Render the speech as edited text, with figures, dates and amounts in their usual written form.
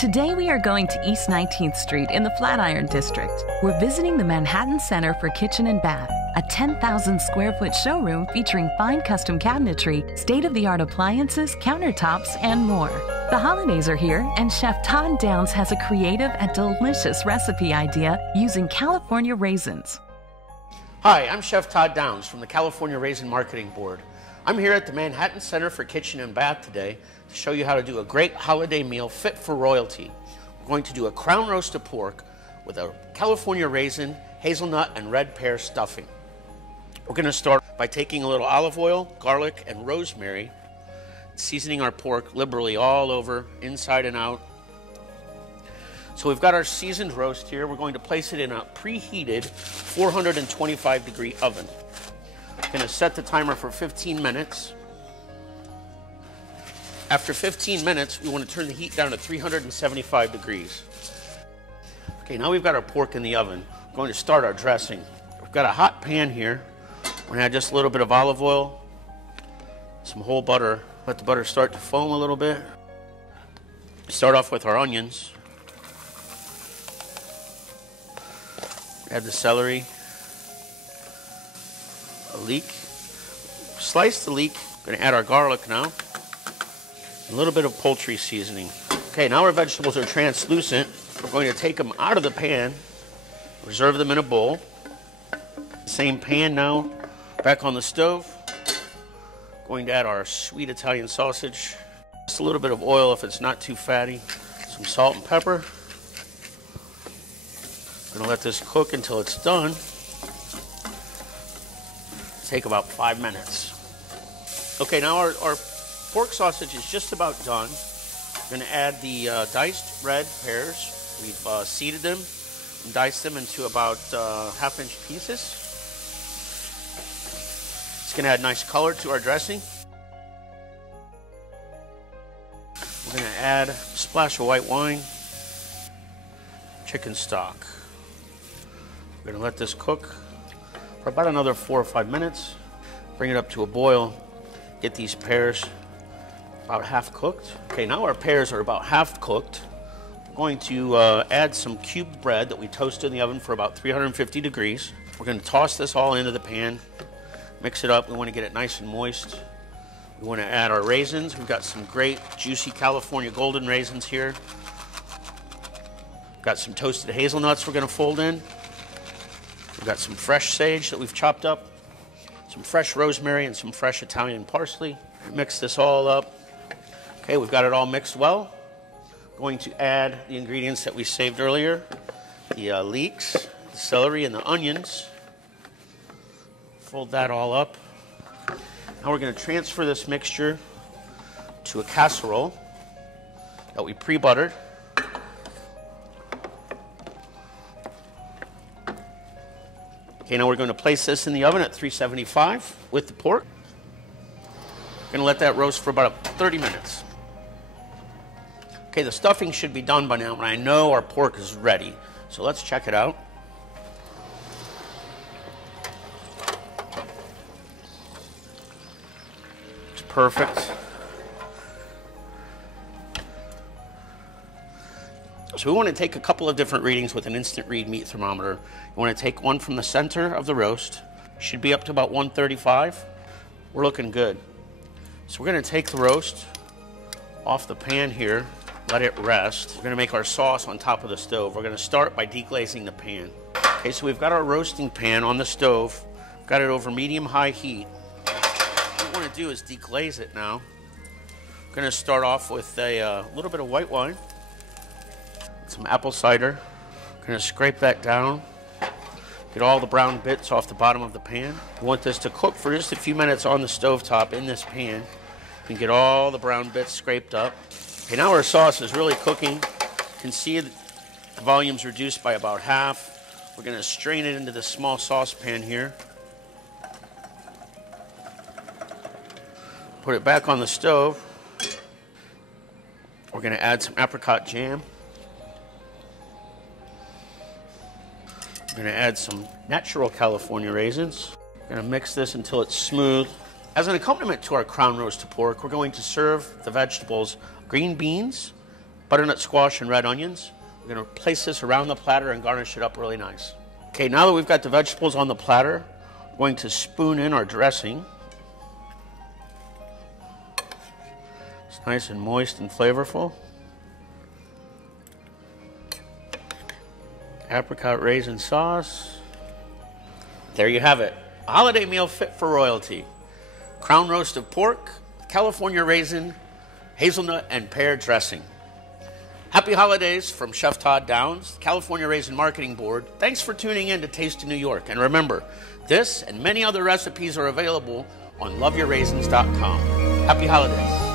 Today we are going to East 19th Street in the Flatiron District. We're visiting the Manhattan Center for Kitchen and Bath, a 10,000 square foot showroom featuring fine custom cabinetry, state-of-the-art appliances, countertops, and more. The holidays are here, and Chef Todd Downs has a creative and delicious recipe idea using California raisins. Hi, I'm Chef Todd Downs from the California Raisin Marketing Board. I'm here at the Manhattan Center for Kitchen and Bath today to show you how to do a great holiday meal fit for royalty. We're going to do a crown roast of pork with a California raisin, hazelnut, and red pear stuffing. We're going to start by taking a little olive oil, garlic, and rosemary, seasoning our pork liberally all over, inside and out. So we've got our seasoned roast here. We're going to place it in a preheated 425 degree oven. I'm going to set the timer for 15 minutes. After 15 minutes, we want to turn the heat down to 375 degrees. Okay, now we've got our pork in the oven. We're going to start our dressing. We've got a hot pan here. We're going to add just a little bit of olive oil, some whole butter. Let the butter start to foam a little bit. Start off with our onions. Add the celery, a leek, slice the leek. We're going to add our garlic now, a little bit of poultry seasoning. Okay, now our vegetables are translucent. We're going to take them out of the pan, reserve them in a bowl. Same pan now, back on the stove. Going to add our sweet Italian sausage, just a little bit of oil if it's not too fatty, some salt and pepper. Going to let this cook until it's done. Take about 5 minutes. Okay, now our pork sausage is just about done. We're going to add the diced red pears. We've seeded them and diced them into about half-inch pieces. It's going to add nice color to our dressing. We're going to add a splash of white wine, chicken stock. We're going to let this cook for about another 4 or 5 minutes. Bring it up to a boil. Get these pears about half cooked. Okay, now our pears are about half cooked. We're going to add some cubed bread that we toasted in the oven for about 350 degrees. We're going to toss this all into the pan. Mix it up. We want to get it nice and moist. We want to add our raisins. We've got some great juicy California golden raisins here. Got some toasted hazelnuts we're going to fold in. We've got some fresh sage that we've chopped up, some fresh rosemary, and some fresh Italian parsley. Mix this all up. Okay, we've got it all mixed well. Going to add the ingredients that we saved earlier, the leeks, the celery, and the onions. Fold that all up. Now we're going to transfer this mixture to a casserole that we pre-buttered. Okay, now we're going to place this in the oven at 375 with the pork. We're going to let that roast for about 30 minutes. Okay, the stuffing should be done by now, and I know our pork is ready. So let's check it out. It's perfect. So we want to take a couple of different readings with an instant read meat thermometer. You want to take one from the center of the roast. Should be up to about 135. We're looking good. So we're going to take the roast off the pan here, let it rest. We're going to make our sauce on top of the stove. We're going to start by deglazing the pan. Okay, so we've got our roasting pan on the stove. We've got it over medium-high heat. What we want to do is deglaze it now. We're going to start off with a little bit of white wine. Some apple cider. I'm going to scrape that down. Get all the brown bits off the bottom of the pan. We want this to cook for just a few minutes on the stovetop in this pan. You can get all the brown bits scraped up. Okay, now our sauce is really cooking. You can see the volume's reduced by about half. We're going to strain it into this small saucepan here. Put it back on the stove. We're going to add some apricot jam. We're going to add some natural California raisins. We're going to mix this until it's smooth. As an accompaniment to our crown roast of pork, we're going to serve the vegetables green beans, butternut squash and red onions. We're going to place this around the platter and garnish it up really nice. Okay, now that we've got the vegetables on the platter, we're going to spoon in our dressing. It's nice and moist and flavorful. Apricot raisin sauce. There you have it. A holiday meal fit for royalty. Crown roast of pork, California raisin, hazelnut, and pear dressing. Happy holidays from Chef Todd Downs, California Raisin Marketing Board. Thanks for tuning in to Taste of New York. And remember, this and many other recipes are available on loveyourraisins.com. Happy holidays.